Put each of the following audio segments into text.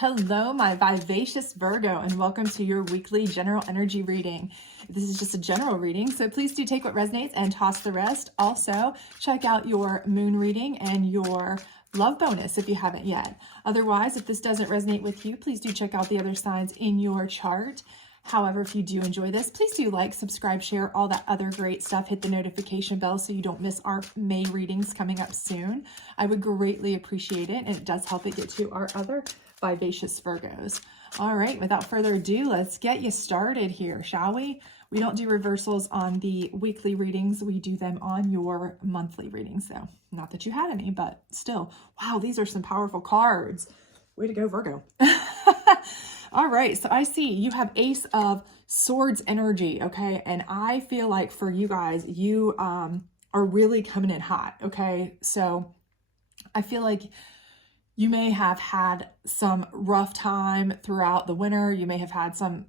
Hello, my vivacious Virgo, and welcome to your weekly general energy reading. This is just a general reading, so please do take what resonates and toss the rest. Also, check out your moon reading and your love bonus if you haven't yet. Otherwise, if this doesn't resonate with you, please do check out the other signs in your chart. However, if you do enjoy this, please do like, subscribe, share, all that other great stuff. Hit the notification bell so you don't miss our May readings coming up soon. I would greatly appreciate it, and it does help it get to our other vivacious Virgos. All right, without further ado, let's get you started here, shall we? We don't do reversals on the weekly readings. We do them on your monthly readings, though. Not that you had any, but still. Wow, these are some powerful cards. Way to go, Virgo. All right, so I see you have Ace of Swords energy, okay? And I feel like for you guys, you are really coming in hot, okay? So I feel like you may have had some rough time throughout the winter. You may have had some,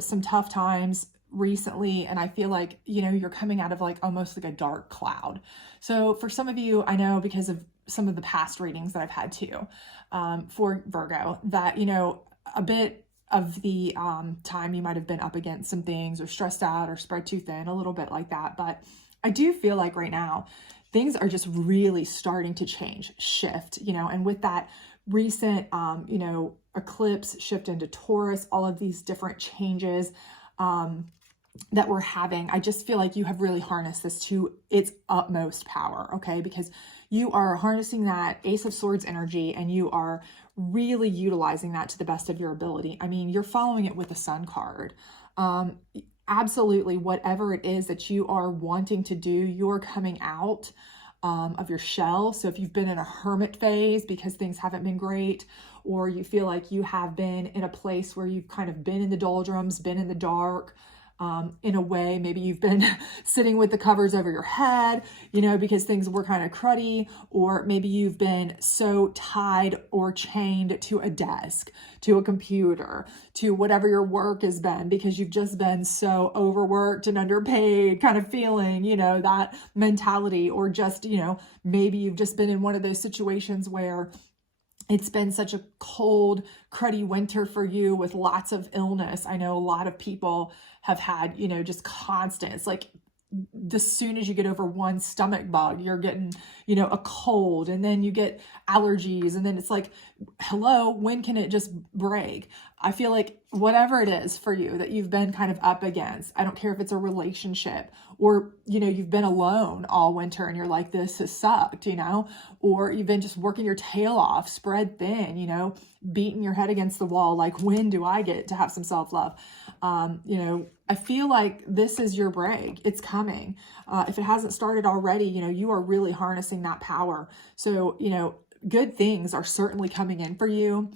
some tough times recently. And I feel like, you're coming out of like almost like a dark cloud. So for some of you, I know because of some of the past readings that I've had too, for Virgo, that, a bit of the time you might have been up against some things or stressed out or spread too thin, a little bit like that. But I do feel like right now, things are just really starting to shift, and with that recent, eclipse shift into Taurus, all of these different changes that we're having, I just feel like you have really harnessed this to its utmost power, okay? Because you are harnessing that Ace of Swords energy and you are really utilizing that to the best of your ability. I mean, you're following it with the Sun card. Absolutely, whatever it is that you are wanting to do, you're coming out of your shell. So if you've been in a hermit phase because things haven't been great, or you feel like you have been in a place where you've kind of been in the doldrums, been in the dark, in a way, maybe you've been sitting with the covers over your head, because things were kind of cruddy, or maybe you've been so tied or chained to a desk, to a computer, to whatever your work has been, because you've just been so overworked and underpaid, kind of feeling, that mentality, or just, maybe you've just been in one of those situations where it's been such a cold, cruddy winter for you with lots of illness. I know a lot of people have had, just constant, it's like the soon as you get over one stomach bug, you're getting, a cold, and then you get allergies, and then it's like, hello, when can it just break? I feel like whatever it is for you that you've been kind of up against, I don't care if it's a relationship, or, you've been alone all winter and you're like, this has sucked, or you've been just working your tail off, spread thin, beating your head against the wall. Like, when do I get to have some self-love? I feel like this is your break. It's coming. If it hasn't started already, you are really harnessing that power. So, good things are certainly coming in for you.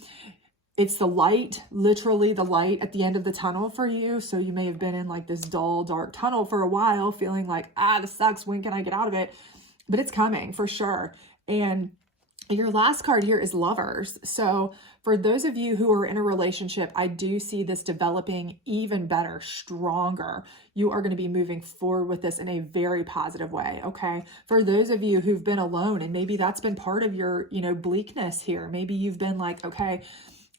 It's the light, literally the light at the end of the tunnel for you. So you may have been in like this dull, dark tunnel for a while, feeling like, this sucks. When can I get out of it? But it's coming for sure. And your last card here is Lovers. So for those of you who are in a relationship, I do see this developing even better, stronger. You are going to be moving forward with this in a very positive way, okay? For those of you who've been alone, and maybe that's been part of your, bleakness here. Maybe you've been like, okay,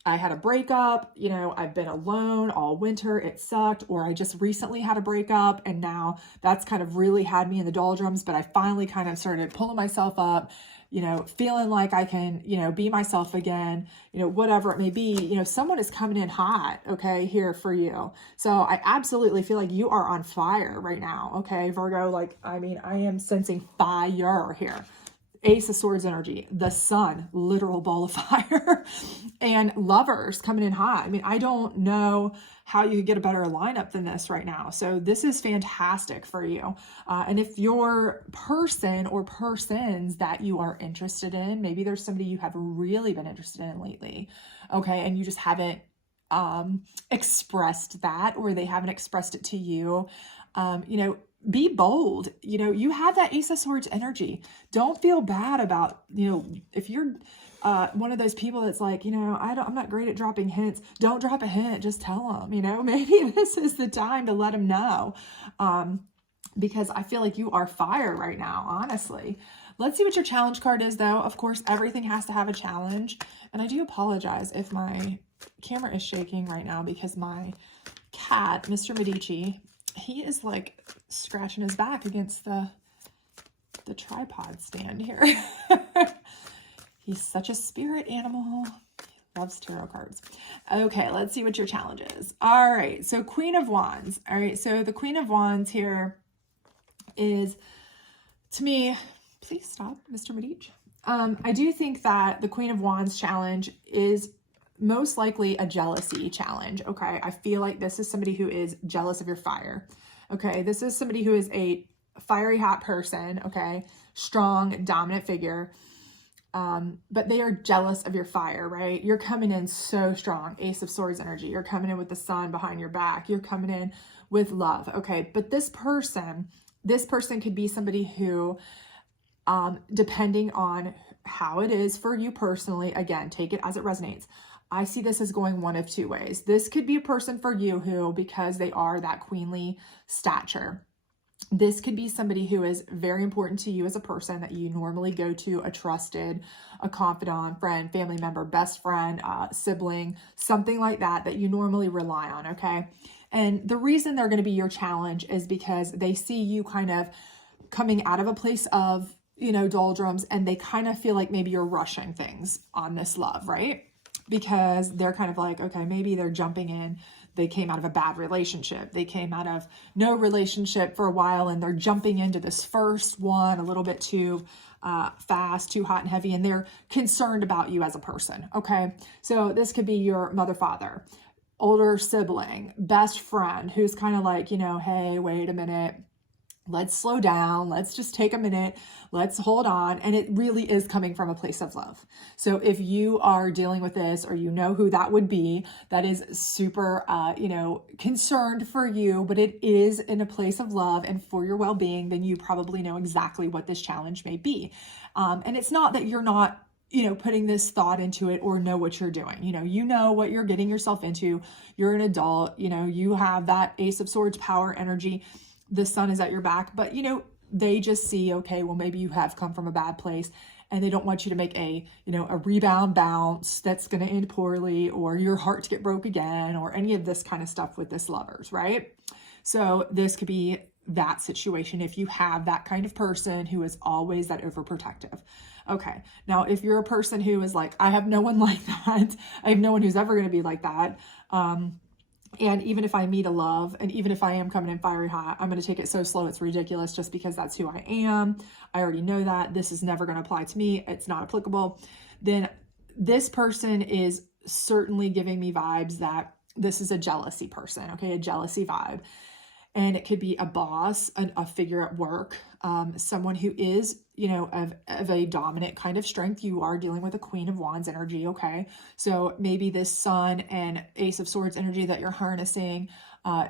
I had a breakup, I've been alone all winter, it sucked, or I just recently had a breakup and now that's kind of really had me in the doldrums, but I finally kind of started pulling myself up, feeling like I can, be myself again, whatever it may be, someone is coming in hot, okay, here for you. So I absolutely feel like you are on fire right now, okay, Virgo, I am sensing fire here. Ace of Swords energy, the sun, literal ball of fire, and Lovers coming in hot. I don't know how you could get a better lineup than this right now. So this is fantastic for you. And if your person or persons that you are interested in, maybe there's somebody you have really been interested in lately, okay, and you just haven't expressed that, or they haven't expressed it to you, be bold. You have that Ace of Swords energy. Don't feel bad about, if you're one of those people that's like, I'm not great at dropping hints. Don't drop a hint. Just tell them, maybe this is the time to let them know. Because I feel like you are fire right now, honestly. Let's see what your challenge card is, though. Of course, everything has to have a challenge. And I do apologize if my camera is shaking right now because my cat, Mr. Medici, he is like scratching his back against the tripod stand here. He's such a spirit animal. He loves tarot cards. Okay, let's see what your challenge is. All right, so Queen of Wands. All right, so the Queen of Wands here is, to me, please stop, Mr. Medici. I do think that the Queen of Wands challenge is most likely a jealousy challenge, okay? I feel like this is somebody who is jealous of your fire, okay? This is somebody who is a fiery hot person, okay? Strong, dominant figure, but they are jealous of your fire, right? You're coming in so strong, Ace of Swords energy. You're coming in with the sun behind your back. You're coming in with love, okay? But this person could be somebody who, depending on how it is for you personally, again, take it as it resonates. I see this as going one of two ways. This could be a person for you who, because they are that queenly stature, this could be somebody who is very important to you as a person that you normally go to, a trusted, a confidant, friend, family member, best friend, sibling, something like that, that you normally rely on, okay? And the reason they're going to be your challenge is because they see you kind of coming out of a place of, you know, doldrums, and they kind of feel like maybe you're rushing things on this love, right? Because they're kind of like, okay, maybe they're jumping in. They came out of a bad relationship. They came out of no relationship for a while, and they're jumping into this first one a little bit too fast, too hot and heavy, and they're concerned about you as a person, okay? So this could be your mother, father, older sibling, best friend, who's kind of like, you know, hey, wait a minute. Let's slow down. Let's just take a minute. Let's hold on. And it really is coming from a place of love. So if you are dealing with this, or you know who that would be, that is super, you know, concerned for you, but it is in a place of love and for your well-being, then you probably know exactly what this challenge may be. And it's not that you're not, you know, putting this thought into it or know what you're doing. You know what you're getting yourself into. You're an adult, you know, you have that Ace of Swords power energy. The sun is at your back, but you know, they just see, okay, well, maybe you have come from a bad place, and they don't want you to make a, you know, a rebound bounce that's going to end poorly, or your heart to get broke again, or any of this kind of stuff with this lovers, right? So this could be that situation if you have that kind of person who is always that overprotective. Okay. Now, if you're a person who is like, I have no one like that, I have no one who's ever going to be like that, and even if I meet a love, and even if I am coming in fiery hot, I'm going to take it so slow it's ridiculous just because that's who I am. I already know that. This is never going to apply to me. It's not applicable. Then this person is certainly giving me vibes that this is a jealousy person, okay? A jealousy vibe. And it could be a boss, a figure at work, someone who is, you know, of a dominant kind of strength. You are dealing with a Queen of Wands energy, okay? So maybe this Sun and Ace of Swords energy that you're harnessing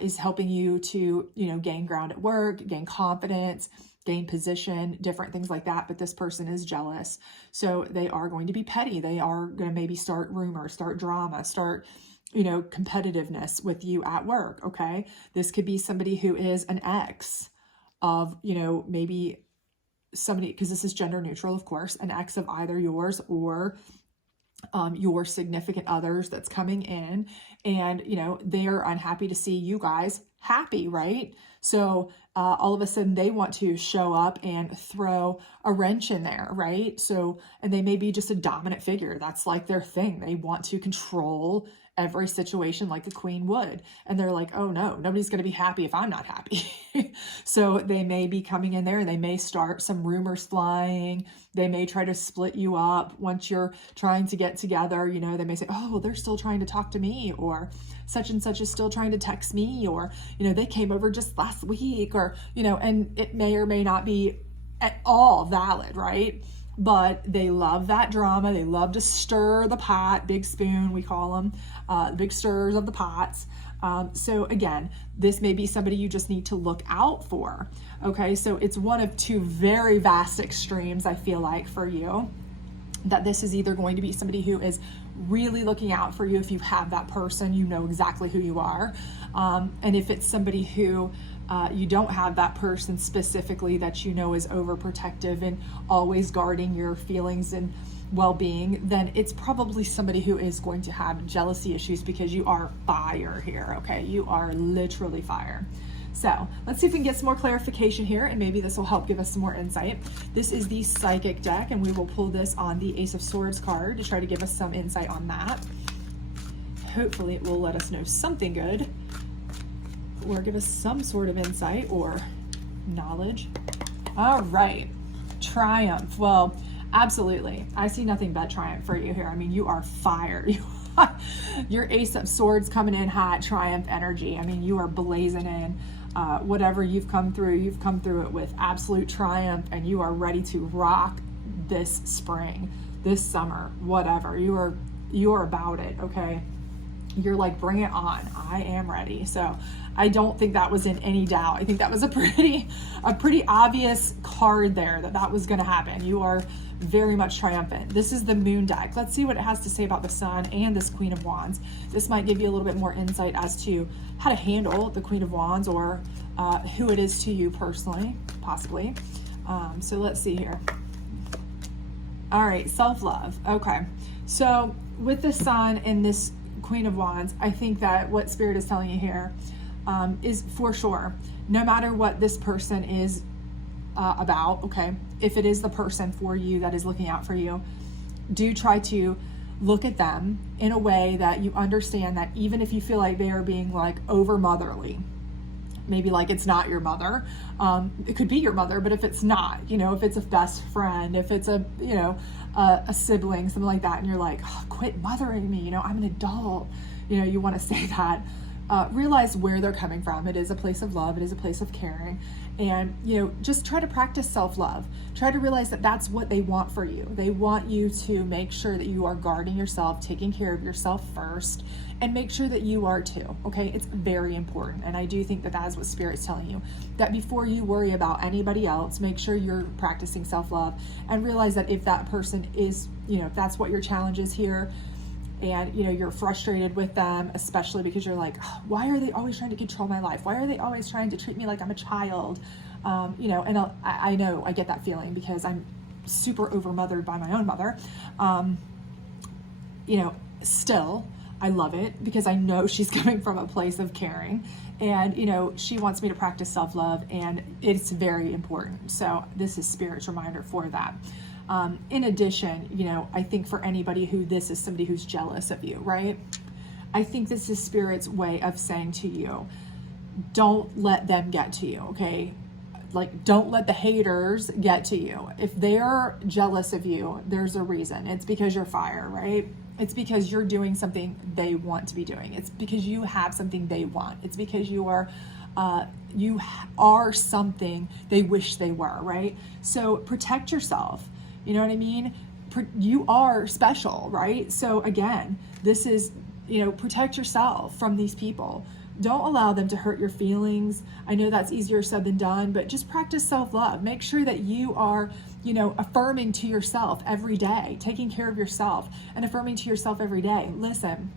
is helping you to, you know, gain ground at work, gain confidence, gain position, different things like that. But this person is jealous. So they are going to be petty. They are going to maybe start rumors, start drama, start, you know, competitiveness with you at work, okay? This could be somebody who is an ex of, you know, maybe somebody, because this is gender neutral, of course, an ex of either yours or your significant others that's coming in, and, you know, they're unhappy to see you guys happy, right? So all of a sudden they want to show up and throw a wrench in there, right? So, and they may be just a dominant figure. That's like their thing. They want to control every situation like a queen would. And they're like, oh no, nobody's going to be happy if I'm not happy. So they may be coming in there and they may start some rumors flying. They may try to split you up once you're trying to get together. You know, they may say, oh, well, they're still trying to talk to me, or such and such is still trying to text me, or, you know, they came over just last week, or, you know, and it may or may not be at all valid, right? But they love that drama. They love to stir the pot, big spoon, we call them, big stirs of the pots. So again, this may be somebody you just need to look out for. Okay, so it's one of two very vast extremes, I feel like, for you. That this is either going to be somebody who is really looking out for you. If you have that person, you know exactly who you are. And if it's somebody who you don't have that person specifically that you know is overprotective and always guarding your feelings and well-being, then it's probably somebody who is going to have jealousy issues, because you are fire here, okay? You are literally fire. So let's see if we can get some more clarification here, and maybe this will help give us some more insight. This is the Psychic deck, and we will pull this on the Ace of Swords card to try to give us some insight on that. Hopefully it will let us know something good, or give us some sort of insight or knowledge. All right, Triumph. Well, absolutely. I see nothing but triumph for you here. I mean, you are fire. Your Ace of Swords coming in hot, triumph energy. I mean, you are blazing in. Whatever you've come through it with absolute triumph, and you are ready to rock this spring, this summer, whatever. You are about it, okay? You're like, bring it on. I am ready. So I don't think that was in any doubt. I think that was a pretty obvious card there, that was going to happen. You are very much triumphant. This is the Moon deck. Let's see what it has to say about the Sun and this Queen of Wands. This might give you a little bit more insight as to how to handle the Queen of Wands, or who it is to you personally, possibly. So let's see here. All right, self-love. Okay, so with the Sun and this Queen of Wands, I think that what Spirit is telling you here is, for sure, no matter what this person is about, okay, if it is the person for you that is looking out for you, do try to look at them in a way that you understand that even if you feel like they are being like over motherly, maybe like it's not your mother, it could be your mother, but if it's not, you know, if it's a best friend, if it's a, you know, a sibling, something like that, and you're like, oh, quit mothering me, you know, I'm an adult, you know, you want to say that. Realize where they're coming from. It is a place of love. It is a place of caring. And, you know, just try to practice self-love. Try to realize that that's what they want for you. They want you to make sure that you are guarding yourself, taking care of yourself first, and make sure that you are too, okay? It's very important. And I do think that that is what Spirit's telling you, that before you worry about anybody else, make sure you're practicing self-love, and realize that if that person is, you know, if that's what your challenge is here, and you know you're frustrated with them, especially because you're like, oh, why are they always trying to control my life? Why are they always trying to treat me like I'm a child? You know, and I know I get that feeling because I'm super overmothered by my own mother. You know, still, I love it because I know she's coming from a place of caring, and you know she wants me to practice self-love, and it's very important. So this is Spirit's reminder for that. In addition, you know, I think for anybody who this is somebody who's jealous of you, right? I think this is Spirit's way of saying to you, don't let them get to you, okay? Like, don't let the haters get to you. If they're jealous of you, there's a reason. It's because you're fire, right? It's because you're doing something they want to be doing. It's because you have something they want. It's because you are something they wish they were, right? So protect yourself. You know what I mean? You are special, right? So again, this is, you know, protect yourself from these people. Don't allow them to hurt your feelings. I know that's easier said than done, but just practice self-love. Make sure that you are, you know, affirming to yourself every day, taking care of yourself and affirming to yourself every day. Listen,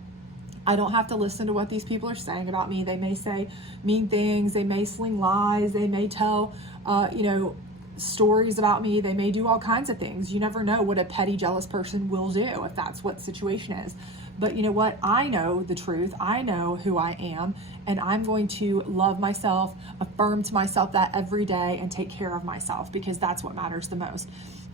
I don't have to listen to what these people are saying about me. They may say mean things. They may sling lies. They may tell, you know, stories about me. They may do all kinds of things. You never know what a petty, jealous person will do if that's what the situation is. But you know what? I know the truth. I know who I am, and I'm going to love myself, affirm to myself that every day, and take care of myself, because that's what matters the most.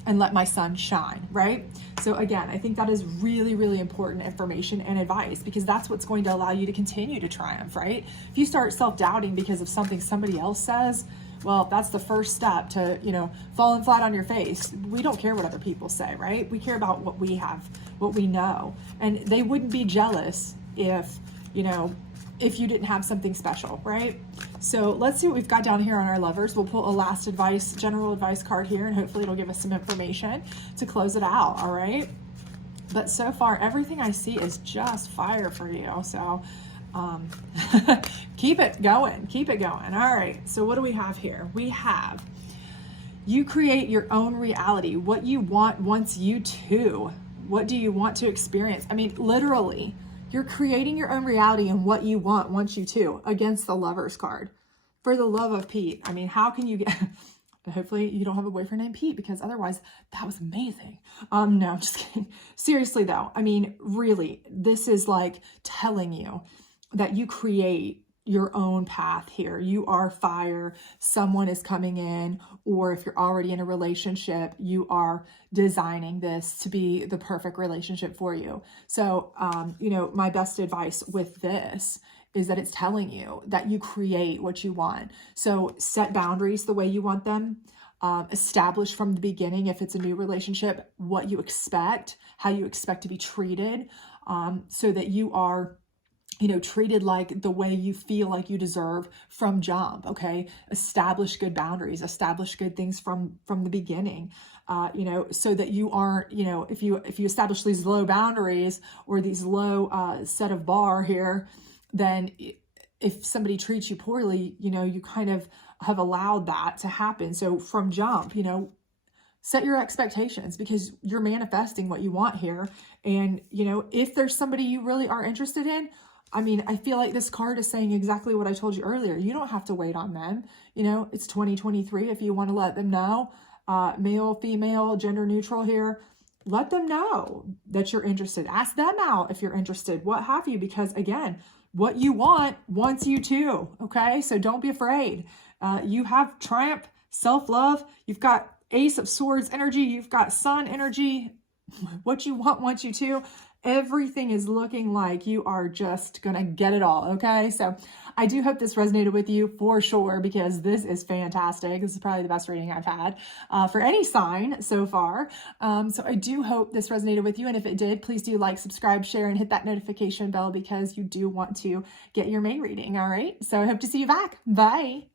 And let my sun shine, right? So again, I think that is really, really important information and advice, because that's what's going to allow you to continue to triumph, right? If you start self-doubting because of something somebody else says, well, that's the first step to, you know, falling flat on your face. We don't care what other people say, right? We care about what we have, what we know. And they wouldn't be jealous if, you know, if you didn't have something special, right? So let's see what we've got down here on our lovers. We'll pull a last advice, general advice card here, and hopefully it'll give us some information to close it out, all right? But so far, everything I see is just fire for you. So keep it going, keep it going. All right, so what do we have here? We have, you create your own reality. What you want wants you to. What do you want to experience? I mean, literally, you're creating your own reality, and what you want wants you to, against the Lovers card. For the love of Pete. I mean, how can you get... Hopefully you don't have a boyfriend named Pete, because otherwise that was amazing. No, I'm just kidding. Seriously though, I mean, really, this is like telling you that you create your own path here. You are fire. Someone is coming in, or if you're already in a relationship, you are designing this to be the perfect relationship for you. So, you know, my best advice with this is that it's telling you that you create what you want. So set boundaries the way you want them. Establish from the beginning, if it's a new relationship, what you expect, how you expect to be treated, so that you are, you know, treated like the way you feel like you deserve from jump. Okay. Establish good boundaries, establish good things from the beginning, you know, so that you aren't, you know, if you establish these low boundaries or these low set of bar here, then if somebody treats you poorly, you know, you kind of have allowed that to happen. So from jump, you know, set your expectations, because you're manifesting what you want here. And, you know, if there's somebody you really are interested in, I mean, I feel like this card is saying exactly what I told you earlier. You don't have to wait on them. You know, it's 2023. If you want to let them know, male, female, gender neutral here, let them know that you're interested. Ask them out if you're interested, what have you, because again, what you want wants you too. Okay. So don't be afraid. You have triumph, self-love. You've got Ace of Swords energy. You've got Sun energy. What you want wants you too. Everything is looking like you are just going to get it all. Okay. So I do hope this resonated with you for sure, because this is fantastic. This is probably the best reading I've had for any sign so far. So I do hope this resonated with you. And if it did, please do like, subscribe, share, and hit that notification bell, because you do want to get your May reading. All right. So I hope to see you back. Bye.